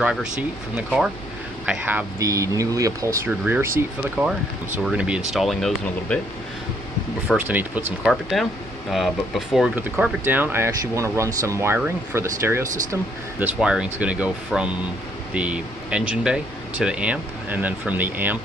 driver's seat from the car. I have the newly upholstered rear seat for the car, so we're going to be installing those in a little bit. But first I need to put some carpet down. But before we put the carpet down, I actually want to run some wiring for the stereo system. This wiring is going to go from the engine bay to the amp, and then from the amp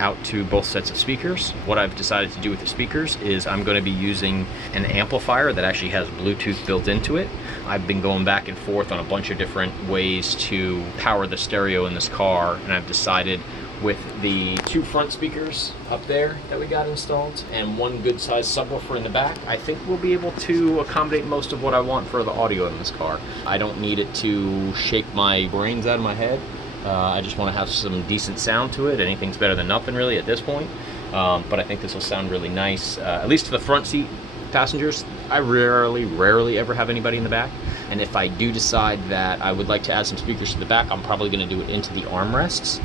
out to both sets of speakers. What I've decided to do with the speakers is I'm going to be using an amplifier that actually has Bluetooth built into it. I've been going back and forth on a bunch of different ways to power the stereo in this car, and I've decided with the 2 front speakers up there that we got installed and 1 good sized subwoofer in the back, I think we'll be able to accommodate most of what I want for the audio in this car. I don't need it to shake my brains out of my head. I just want to have some decent sound to it. Anything's better than nothing really at this point. But I think this will sound really nice, at least to the front seat passengers. I rarely ever have anybody in the back. And if I do decide that I would like to add some speakers to the back, I'm probably going to do it into the armrests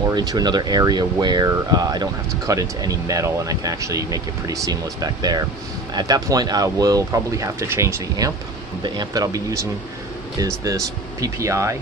or into another area where I don't have to cut into any metal, and I can actually make it pretty seamless back there. At that point, I will probably have to change the amp. The amp that I'll be using is this PPI.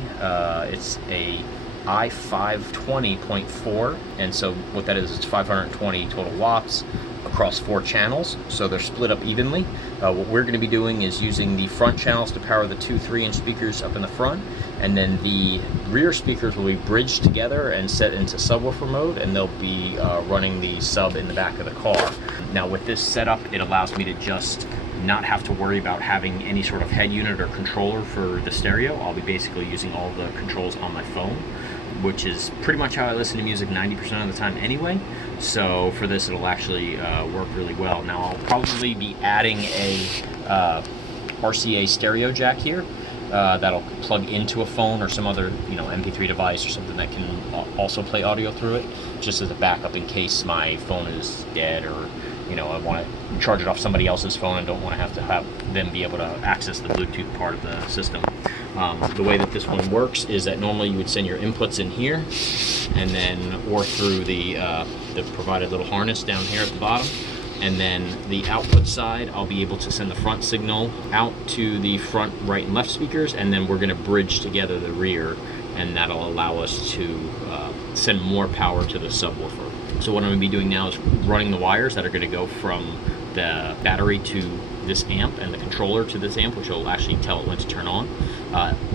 It's a i520.4, and so what that is, it's 520 total watts across 4 channels, so they're split up evenly. What we're going to be doing is using the front channels to power the 2 3-inch speakers up in the front, and then the rear speakers will be bridged together and set into subwoofer mode, and they'll be running the sub in the back of the car. Now with this setup, it allows me to just not have to worry about having any sort of head unit or controller for the stereo. I'll be basically using all the controls on my phone, which is pretty much how I listen to music 90% of the time anyway. So for this, it'll actually work really well. Now I'll probably be adding a RCA stereo jack here that'll plug into a phone or some other MP3 device or something that can also play audio through it, just as a backup in case my phone is dead, or I want to charge it off somebody else's phone and don't want to have them be able to access the Bluetooth part of the system. The way that this one works is that normally you would send your inputs in here, and then or through the provided little harness down here at the bottom, and then the output side, I'll be able to send the front signal out to the front, right, and left speakers, and then we're going to bridge together the rear, and that'll allow us to send more power to the subwoofer. So what I'm going to be doing now is running the wires that are going to go from the battery to this amp and the controller to this amp, which will actually tell it when to turn on.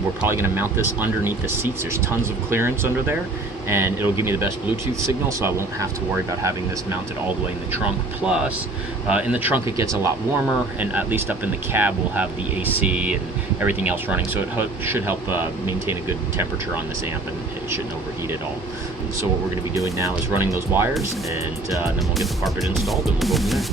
We're probably going to mount this underneath the seats. There's tons of clearance under there, and it'll give me the best Bluetooth signal, so I won't have to worry about having this mounted all the way in the trunk. Plus, in the trunk it gets a lot warmer, and at least up in the cab we'll have the AC and everything else running, so it should help maintain a good temperature on this amp, and it shouldn't overheat at all. So what we're going to be doing now is running those wires, and then we'll get the carpet installed, and we'll go from there.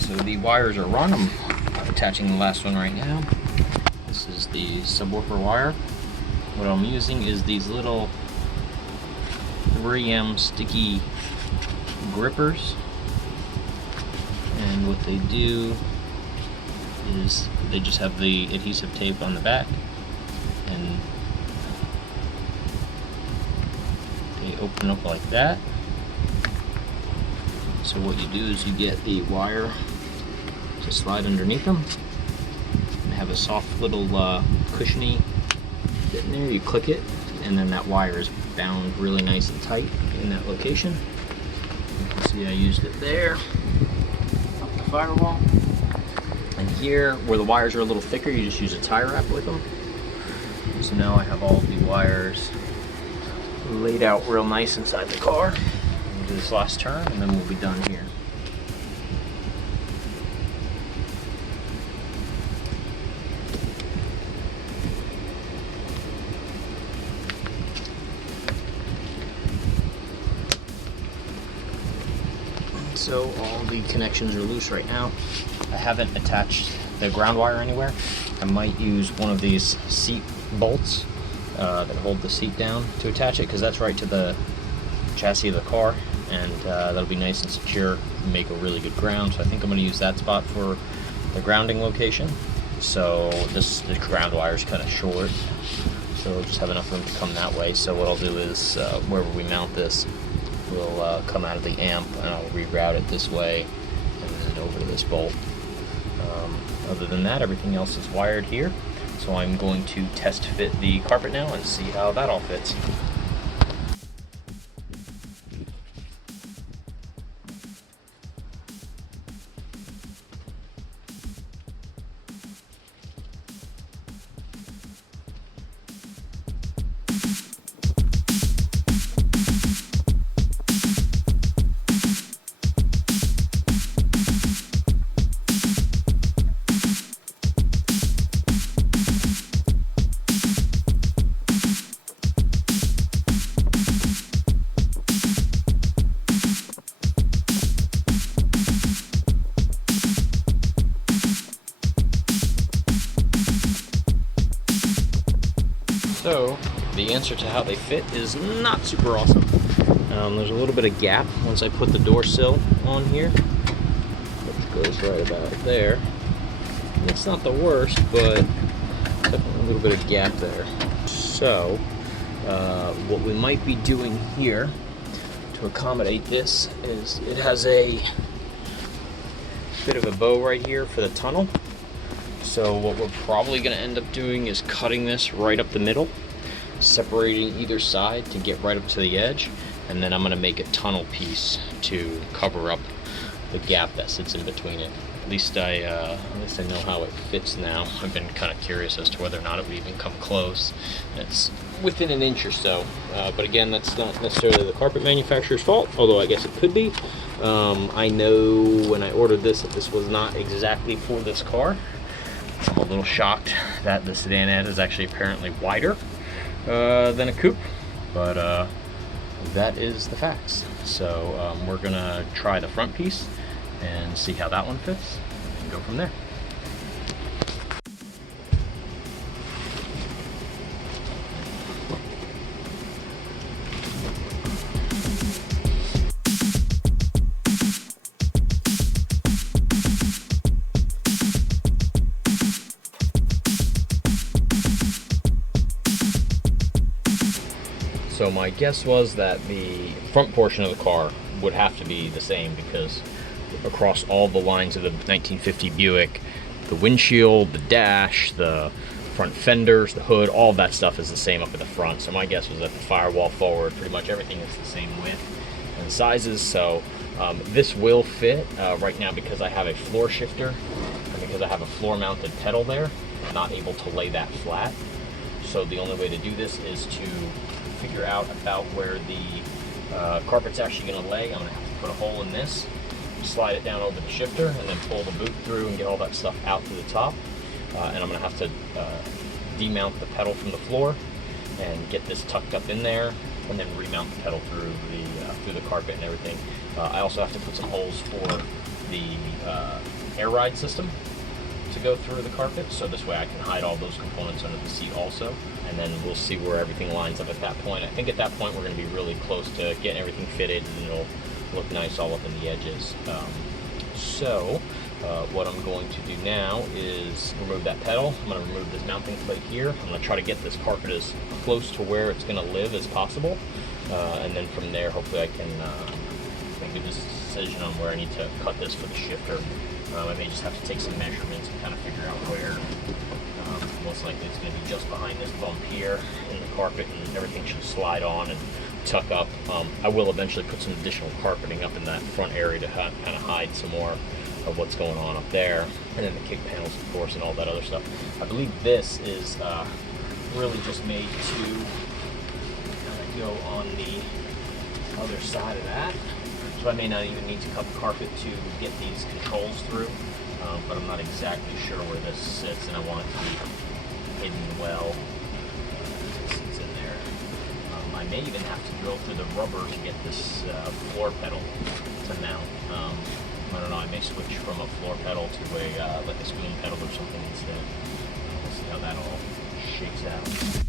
So the wires are run. I'm attaching the last one right now. This is the subwoofer wire. What I'm using is these little 3M sticky grippers, and what they do is they just have the adhesive tape on the back, and they open up like that. So what you do is you get the wire to slide underneath them, and have a soft little cushiony bit in there. You click it and then that wire is bound really nice and tight in that location. You can see I used it there, up the firewall. And here, where the wires are a little thicker, you just use a tie wrap with them. So now I have all the wires laid out real nice inside the car. We'll do this last turn and then we'll be done here. So all the connections are loose right now. I haven't attached the ground wire anywhere. I might use one of these seat bolts that hold the seat down to attach it, because that's right to the chassis of the car, and that'll be nice and secure and make a really good ground. So I think I'm going to use that spot for the grounding location. So the ground wire is kind of short, so we'll just have enough room to come that way. So what I'll do is wherever we mount this will come out of the amp, and I'll reroute it this way and then over to this bolt. Other than that, everything else is wired here. So I'm going to test fit the carpet now and see how that all fits. So the answer to how they fit is not super awesome. There's a little bit of gap once I put the door sill on here, which goes right about there. It's not the worst, but definitely a little bit of gap there. So what we might be doing here to accommodate this is it has a bit of a bow right here for the tunnel. So what we're probably going to end up doing is cutting this right up the middle, separating either side to get right up to the edge, and then I'm going to make a tunnel piece to cover up the gap that sits in between it. At least I know how it fits now. I've been kind of curious as to whether or not it would even come close. It's within an inch or so, but again, that's not necessarily the carpet manufacturer's fault, although I guess it could be. I know when I ordered this that this was not exactly for this car. I'm a little shocked that the sedanette is actually apparently wider than a coupe, but that is the facts. So we're gonna try the front piece and see how that one fits and go from there. So my guess was that the front portion of the car would have to be the same, because across all the lines of the 1950 Buick, the windshield, the dash, the front fenders, the hood, all of that stuff is the same up in the front. So my guess was that the firewall forward, pretty much everything is the same width and sizes. So this will fit right now, because I have a floor shifter and because I have a floor mounted pedal there. I'm not able to lay that flat. So the only way to do this is to figure out about where the carpet's actually going to lay. I'm going to have to put a hole in this, slide it down over the shifter, and then pull the boot through and get all that stuff out to the top. And I'm going to have to demount the pedal from the floor and get this tucked up in there, and then remount the pedal through the carpet and everything. I also have to put some holes for the air ride system to go through the carpet, so this way I can hide all those components under the seat also, and then we'll see where everything lines up at that point. I think at that point we're going to be really close to getting everything fitted, and it'll look nice all up in the edges. What I'm going to do now is remove that pedal. I'm going to remove this mounting plate here. I'm going to try to get this carpet as close to where it's going to live as possible, and then from there hopefully I can make a decision on where I need to cut this for the shifter. I may just have to take some measurements and kind of figure out where Most likely it's going to be just behind this bump here in the carpet, and everything should slide on and tuck up. I will eventually put some additional carpeting up in that front area to kind of hide some more of what's going on up there. And then the kick panels, of course, and all that other stuff. I believe this is really just made to go on the other side of that. So I may not even need to cut the carpet to get these controls through, but I'm not exactly sure where this sits, and I want it to be hidden well. It sits in there. I may even have to drill through the rubber to get this floor pedal to mount. I don't know, I may switch from a floor pedal to a like a spoon pedal or something instead. We'll see how that all shakes out.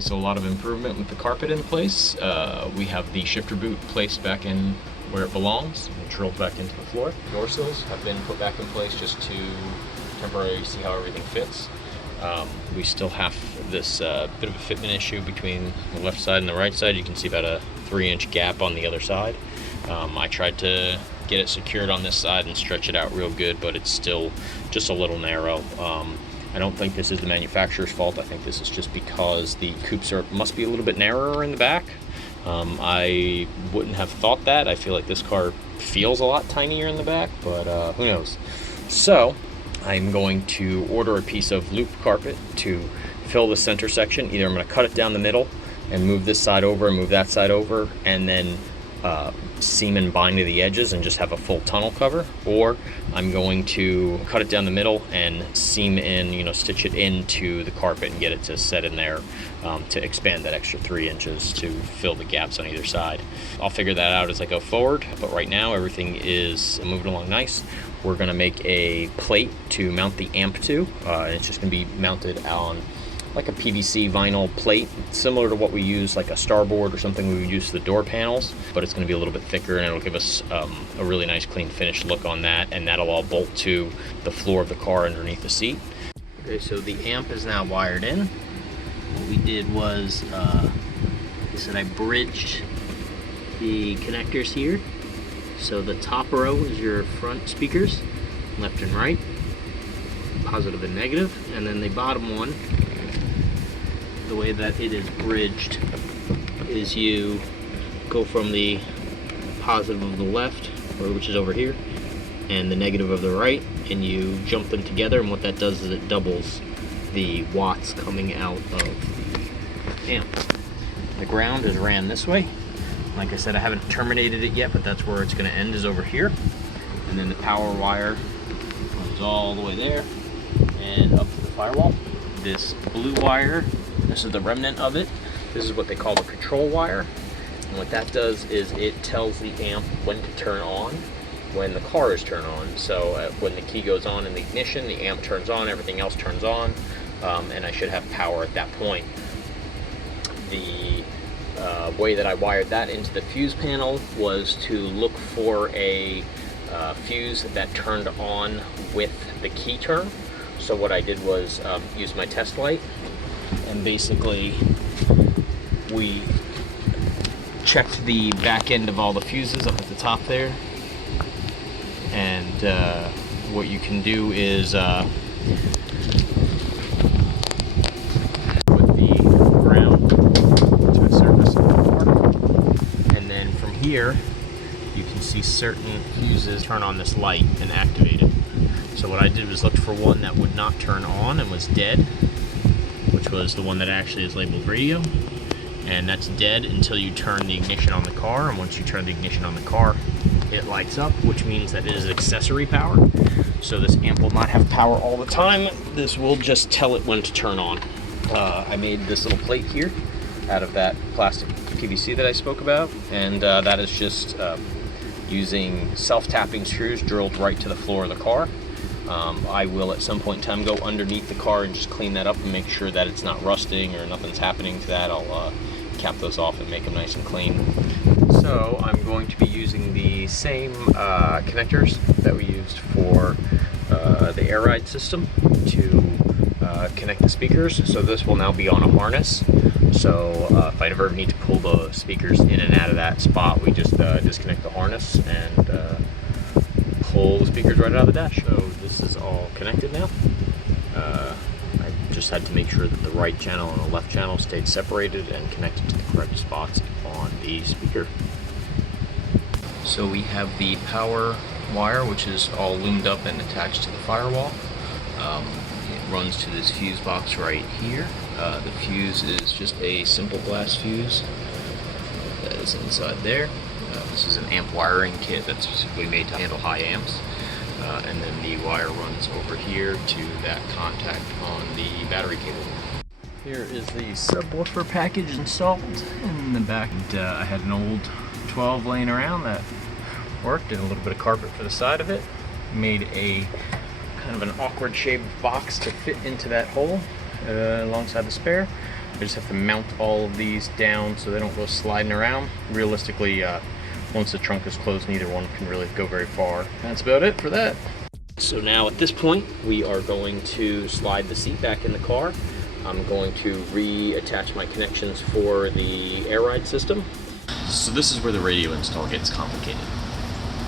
So a lot of improvement with the carpet in place. We have the shifter boot placed back in where it belongs and drilled back into the floor. Door sills have been put back in place just to temporarily see how everything fits. We still have this bit of a fitment issue between the left side and the right side. You can see about a 3-inch gap on the other side. I tried to get it secured on this side and stretch it out real good, but it's still just a little narrow. I don't think this is the manufacturer's fault. I think this is just because the coupes must be a little bit narrower in the back. I wouldn't have thought that. I feel like this car feels a lot tinier in the back, but who knows. So I'm going to order a piece of loop carpet to fill the center section. Either I'm going to cut it down the middle and move this side over and move that side over, and then seam and bind to the edges and just have a full tunnel cover, or I'm going to cut it down the middle and seam in, stitch it into the carpet and get it to set in there to expand that extra 3 inches to fill the gaps on either side. I'll figure that out as I go forward, but right now everything is moving along nice. We're going to make a plate to mount the amp to. It's just going to be mounted on like a PVC vinyl plate, similar to what we use, like a starboard or something we would use for the door panels, but it's going to be a little bit thicker, and it'll give us a really nice clean finished look on that, and that'll all bolt to the floor of the car underneath the seat. Okay, so the amp is now wired in. What we did was, I bridged the connectors here. So the top row is your front speakers, left and right, positive and negative, and then the bottom one, the way that it is bridged is you go from the positive of the left, which is over here, and the negative of the right, and you jump them together, and what that does is it doubles the watts coming out of amp. The ground is ran this way. Like I said, I haven't terminated it yet, but that's where it's going to end, is over here. And then the power wire goes all the way there and up to the firewall. This blue wire, this is the remnant of it. This is what they call the control wire. And what that does is it tells the amp when to turn on when the car is turned on. So when the key goes on in the ignition, the amp turns on, everything else turns on, and I should have power at that point. The way that I wired that into the fuse panel was to look for a fuse that turned on with the key turn. So what I did was use my test light, and basically we checked the back end of all the fuses up at the top there, and what you can do is put the ground to a surface of the car, and then from here you can see certain fuses turn on this light and activate it. So what I did was looked for one that would not turn on and was dead, which was the one that actually is labeled radio, and that's dead until you turn the ignition on the car, and once you turn the ignition on the car, it lights up, which means that it is accessory power. So this amp will not have power all the time. This will just tell it when to turn on. I made this little plate here out of that plastic PVC that I spoke about, and that is just using self-tapping screws drilled right to the floor of the car. I will at some point in time go underneath the car and just clean that up and make sure that it's not rusting or nothing's happening to that. I'll cap those off and make them nice and clean. So I'm going to be using the same connectors that we used for the air ride system to connect the speakers. So this will now be on a harness. So if I ever need to pull the speakers in and out of that spot, we just disconnect the harness and pull the speakers right out of the dash. So this is all connected now. I just had to make sure that the right channel and the left channel stayed separated and connected to the correct spots on the speaker. So we have the power wire, which is all loomed up and attached to the firewall. It runs to this fuse box right here. The fuse is just a simple glass fuse that is inside there. This is an amp wiring kit that's specifically made to handle high amps. And then the wire runs over here to that contact on the battery cable. Here is the subwoofer package installed in the back. And, I had an old 12 laying around that worked, and a little bit of carpet for the side of it. Made a kind of an awkward shaped box to fit into that hole alongside the spare. I just have to mount all of these down so they don't go sliding around. Realistically, once the trunk is closed, neither one can really go very far. That's about it for that. So now at this point, we are going to slide the seat back in the car. I'm going to reattach my connections for the air ride system. So this is where the radio install gets complicated.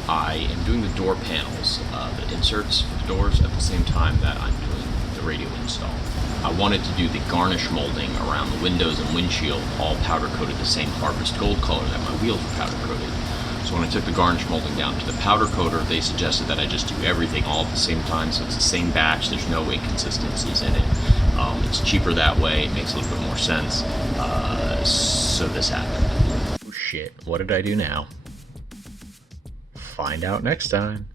I am doing the door panels, the inserts for the doors, at the same time that I'm doing the radio install. I wanted to do the garnish molding around the windows and windshield, all powder coated the same harvest gold color that my wheels were powder coated. So when I took the garnish molding down to the powder coater, they suggested that I just do everything all at the same time, so it's the same batch, there's no inconsistencies in it. It's cheaper that way, it makes a little bit more sense. So this happened. Oh shit, what did I do now? Find out next time.